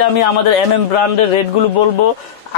আজকে আমি আমাদের এমএম ব্র্যান্ডের রেটগুলো বলবো।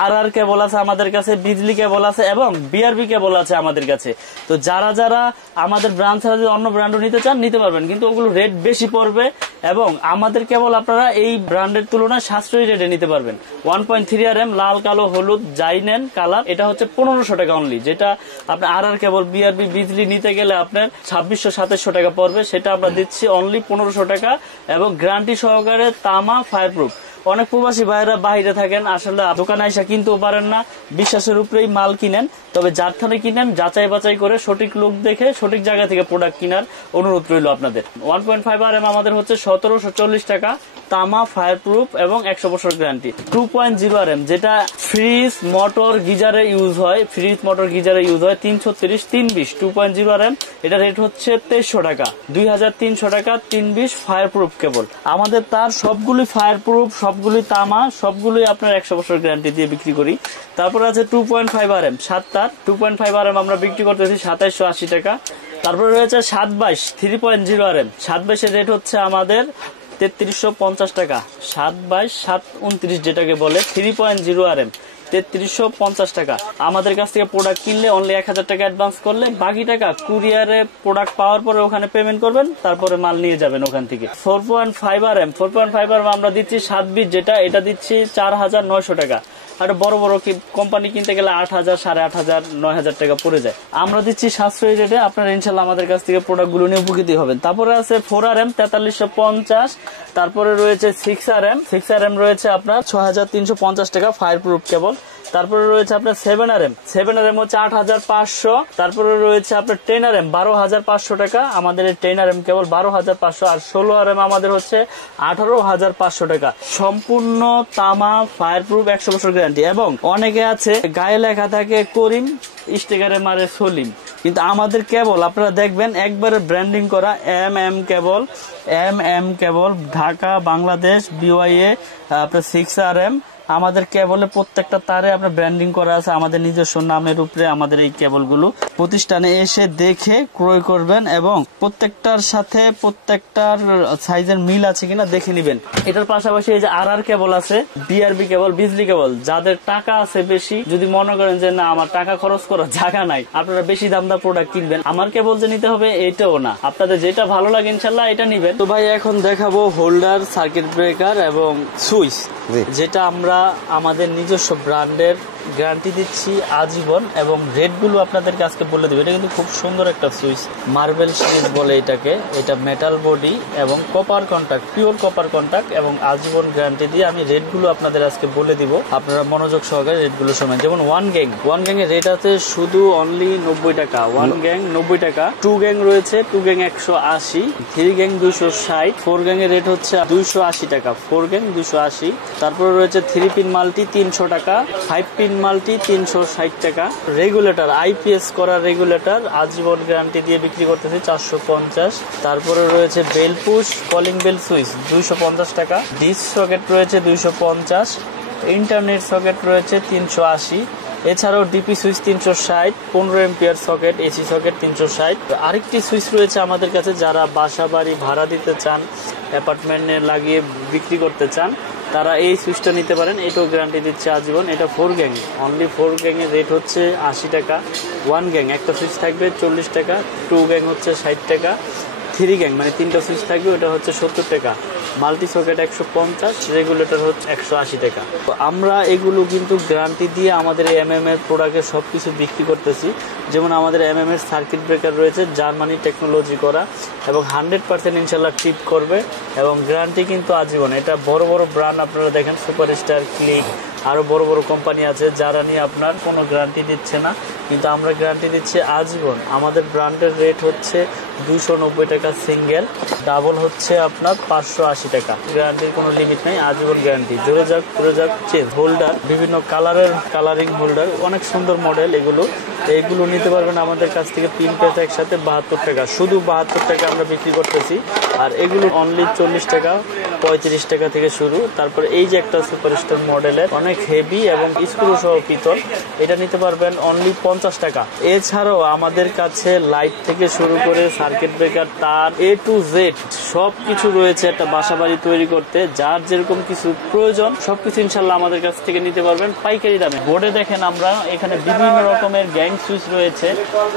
আর কেবল আছে আমাদের কাছে, বিজলি কেবল আছে এবং বিআরবি কেবল আছে আমাদের কাছে। তো যারা যারা আমাদের ব্র্যান্ড ছাড়া যদি অন্য ব্র্যান্ডও নিতে চান নিতে পারবেন, কিন্তু ওগুলো রেট বেশি পড়বে এবং আমাদের কেবল আপনারা এই ব্র্যান্ডের তুলনায় সাশ্রয়ী রেটে নিতে পারবেন। 1.3 RM লাল কালো হলুদ যাই নেন কালার, এটা হচ্ছে 1500 টাকা অনলি। যেটা আপনার আর কেবল বিআরবি বিজলি নিতে গেলে আপনার 2600-2700 টাকা পড়বে, সেটা আমরা দিচ্ছি অনলি 1500 টাকা এবং গ্যারান্টি সহকারে তামা ফায়ারপ্রুফ। অনেক প্রবাসী ভাইরা বাইরে থাকেন, আসলে দোকানে এসে কিনতেও পারেন না, বিশ্বাসের উপরেই মাল কিনেন। তবে যার থানে কিনেন যাচাই বাছাই করে সঠিক লোক দেখে সঠিক জায়গা থেকে প্রোডাক্ট কেনার অনুরোধ রইল আপনাদের। 1.5 RM আমাদের হচ্ছে 1740 টাকা, তামা ফায়ারপ্রুফ এবং 100 বছর গ্যারান্টি। 2.0 RM যেটা ফ্রিজ মোটর গিজারে ইউজ হয়, ফ্রিজ মোটর গিজারে ইউজ হয়, 330 320 2.0 RM, এটা রেট হচ্ছে 2300 টাকা, 2300 টাকা 320 ফায়ারপ্রুফ কেবল। আমাদের তার সবগুলি ফায়ারপ্রুফ, সবগুলি তামা, সবগুলোই আপনার 100 বছর গ্যারান্টি দিয়ে বিক্রি করি। তারপরে আছে 2.5 RM 7 তার, 2.5 RM আমরা বিক্রি করতেছি 2780 টাকা। তারপরে রয়েছে 722 3.0 RM, 722 এর রেট হচ্ছে আমাদের 3350 টাকা, 722 729 যেটাকে বলে 3.0 RM 3350 টাকা। আমাদের কাছ থেকে প্রোডাক্ট কিনলে অনলি 1000 টাকা অ্যাডভান্স করলে বাকি টাকা কুরিয়ারে প্রোডাক্ট পাওয়ার পরে ওখানে পেমেন্ট করবেন, তারপরে মাল নিয়ে যাবেন ওখান থেকে। 4.5 RM 4.5 RM আমরা দিচ্ছি 7 বিট যেটা, এটা দিচ্ছি 4900 টাকা। আর বড় বড় কোম্পানি কিনতে গেলে 8000 8500 9000 টাকা পড়ে যায়। আমরা দিচ্ছি সাশ্রয়ী রেটে, আপনারা ইনশাল্লাহ আমাদের কাছ থেকে প্রোডাক্ট গুলো নিয়ে উপকৃত হবেন। তারপরে আছে 4 RM 4350, তারপরে রয়েছে 6 RM রয়েছে আপনার 6350 টাকা ফায়ারপ্রুফ কেবল। তারপরে রয়েছে আপনার 7 RM হচ্ছে 8500, তারপরে রয়েছে আপনার 10 RM 12500 টাকা, আমাদের এই 10 RM কেবল 12500, আর 16 RM আমাদের হচ্ছে 18500 টাকা। সম্পূর্ণ তামা ফায়ারপ্রুফ 100 বছর গ্যারান্টি। এবং অনেকে আছে গায়ে লেখা থাকে করিম, স্টিকারে মারে সলিম, কিন্তু আমাদের কেবল আপনারা দেখবেন একবারে ব্র্যান্ডিং করা M cable Dhaka Bangladesh BYA আপনার 6 RM। আমাদের কেবলে প্রত্যেকটা তারে আপনার ব্র্যান্ডিং করা আছে আমাদের নিজস্ব নামের উপরে। আমাদের এই কেবলগুলো প্রতিষ্ঠানে এসে দেখে ক্রয় করবেন এবং প্রত্যেকটার সাথে প্রত্যেকটার সাইজের মিল আছে কিনা দেখে নেবেন। এটার পাশাপাশি এই যে আর কেবল আছে, বিআরবি কেবল, বিজলি কেবল। যাদের টাকা আছে বেশি, যদি মনে করেন যে না আমার টাকা খরচ করার জায়গা নাই, আপনারা বেশি দাম দা প্রোডাক্ট কিনবেন, আমার কেবল যে নিতে হবে এটাও না, আপনাদের যেটা ভালো লাগে ইনশাল্লাহ এটা নিবেন। তো ভাই এখন দেখাবো হোল্ডার, সার্কিট ব্রেকার এবং সুইচ, যেটা আমরা আমাদের নিজস্ব ব্র্যান্ডের গ্যারান্টি দিচ্ছি আজীবন এবং রেটগুলো আপনাদেরকে আজকে বলে দেবো। এটা কিন্তু খুব সুন্দর একটা সুইচ, মার্বেল সিরিজ বলে এটাকে। এটা মেটাল বডি এবং copper contact, pure copper contact এবং আজীবন গ্যারান্টি দিয়ে আমি রেটগুলো আপনাদের আজকে বলে দিব। আপনারা মনোযোগ সহকারে রেটগুলো শোনেন। যেমন 1 গ্যাং এর রেট আছে শুধু অনলি 90 টাকা, 1 গ্যাং 90 টাকা। 2 গ্যাং রয়েছে, 2 গ্যাং 180, 3 গ্যাং 260, 4 গ্যাং এর রেট হচ্ছে 280 টাকা, 4 গ্যাং 280। তারপরে রয়েছে 3 পিন মাল্টি 300 টাকা, 5 পিন মাল্টি 360 টাকা। রেগুলেটর আইপিএস করা রেগুলেটর আজীবন গ্যারান্টি দিয়ে বিক্রি করতেছি 450। তারপরে রয়েছে bell push calling bell switch 250 টাকা। ডিস সকেট রয়েছে 250, ইন্টারনেট সকেট রয়েছে 380। এছাড়াও DP switch 360, 15 ampere socket, AC socket 360। আরেকটি সুইচ রয়েছে আমাদের কাছে, যারা বাসা বাড়ি ভাড়া দিতে চান, অ্যাপার্টমেন্টে লাগিয়ে বিক্রি করতে চান, তারা এই সুইচটা নিতে পারেন। এটাও গ্যারান্টি দিচ্ছে আজীবন। এটা 4 গ্যাং, অনলি 4 গ্যাং এর রেট হচ্ছে 80 টাকা। 1 গ্যাং একটা সুইচ থাকবে 40 টাকা, 2 গ্যাং হচ্ছে 60 টাকা, 3 গ্যাং মানে 3টা সুইচ থাকবে ওটা হচ্ছে 70 টাকা, মাল্টি সকেট 150, রেগুলেটর হচ্ছে 180 টাকা। তো আমরা এগুলো কিন্তু গ্যারান্টি দিয়ে আমাদের এমএম এর প্রোডাক্টের সবকিছু বিক্রি করতেছি। যেমন আমাদের এমএম এর সার্কিট ব্রেকার রয়েছে জার্মানি টেকনোলজি করা এবং 100% ইনশাল্লাহ টিপ করবে এবং গ্যারান্টি কিন্তু আজীবন। এটা বড় বড় ব্র্যান্ড আপনারা দেখেন, সুপারস্টার, ক্লিক, আরো বড় বড় কোম্পানি আছে যারা নিয়ে আপনার কোনো গ্যারান্টি দিচ্ছে না, কিন্তু আমরা গ্যারান্টি দিচ্ছি আজীবন। আমাদের ব্র্যান্ডের রেট হচ্ছে 290 টাকা সিঙ্গেল, ডাবল হচ্ছে আপনার 580 টাকা। গ্যারান্টির কোনো লিমিট নেই, আজীবন গ্যারান্টি। জোরে যাক পুরো যাক চেঞ্জ। হোল্ডার বিভিন্ন কালারের, কালারিং হোল্ডার, অনেক সুন্দর মডেল। এগুলো নিতে পারবেন আমাদের কাছ থেকে 3 পিস একসাথে 72 টাকা, শুধু 72 টাকা আমরা বিক্রি করতেছি। আর এগুলো অনলি 40 টাকা 35 টাকা থেকে শুরু। তারপর এই যে একটা সুপারস্টার মডেলের অনেক হেভি এবং স্ক্রু সহ পিতল, এটা নিতে পারবেন অনলি 50 টাকা। এছাড়াও আমাদের কাছে লাইট থেকে শুরু করে সার্কিট ব্রেকার, তার A to Z সবকিছু রয়েছে একটা বাসা বাড়ি তৈরি করতে। যার যেরকম কিছু প্রয়োজন সবকিছু ইনশাল্লাহ আমাদের কাছ থেকে নিতে পারবেন পাইকারি দামে। বোর্ডে দেখেন আমরা এখানে বিভিন্ন রকমের গ্যাং সুইচ রয়েছে।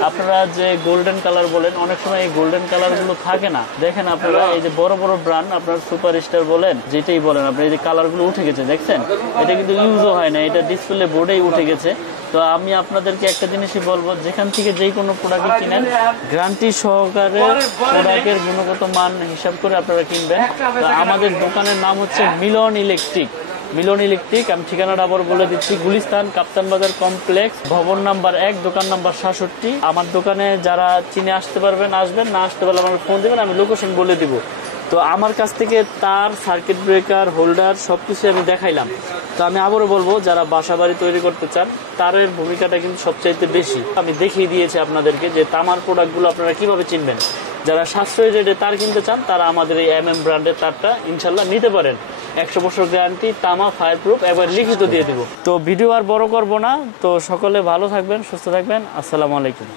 আপনারা যে গোল্ডেন কালার বলেন, অনেক সময় এই গোল্ডেন কালার গুলো থাকে না। দেখেন আপনারা এই যে বড় বড় ব্র্যান্ড, আপনার সুপার স্টার বলেন যেটাই বলেন, আপনার এই যে কালার গুলো উঠে গেছে দেখছেন, এটা কিন্তু ইউজও হয় না, এটা ডিসপ্লে বোর্ডেই উঠে গেছে। তো আমি আপনাদেরকে একটা জিনিসই বলবো, যেখান থেকে যেই কোনো প্রোডাক্ট কিনেন গ্যারান্টি সহকারে প্রোডাক্টের গুণগত মান হিসাব করে আপনারা কিনবেন। তো আমাদের দোকানের নাম হচ্ছে মিলন ইলেকট্রিক। মিলন ইলেকট্রিক, আমি ঠিকানাটা আবার বলে দিচ্ছি, গুলিস্তান কাপ্তান বাজার কমপ্লেক্স, ভবন নাম্বার 1, দোকান নাম্বার 67। আমার দোকানে যারা চিনে আসতে পারবেন আসবেন, না আসতে পারলে আমার ফোন দেবেন, আমি লোকেশন বলে দিব। তো আমার কাছ থেকে তার, সার্কিট ব্রেকার, হোল্ডার সবকিছু আমি দেখাইলাম। তো আমি আবারও বলবো, যারা বাসা বাড়ি তৈরি করতে চান তারের ভূমিকাটা কিন্তু সবচাইতে বেশি। আমি দেখিয়ে দিয়েছি আপনাদেরকে যে তামার প্রোডাক্টগুলো আপনারা কিভাবে চিনবেন। যারা সাশ্রয়ী রেটে তার কিনতে চান তারা আমাদের এই MM ব্র্যান্ডের তারটা ইনশাল্লাহ নিতে পারেন। 100 বছর গ্যারান্টি, তামা, ফায়ার প্রুফ, একবার লিখিত দিয়ে দিব। তো ভিডিও আর বড় করব না। তো সকলে ভালো থাকবেন, সুস্থ থাকবেন। আসসালামু আলাইকুম।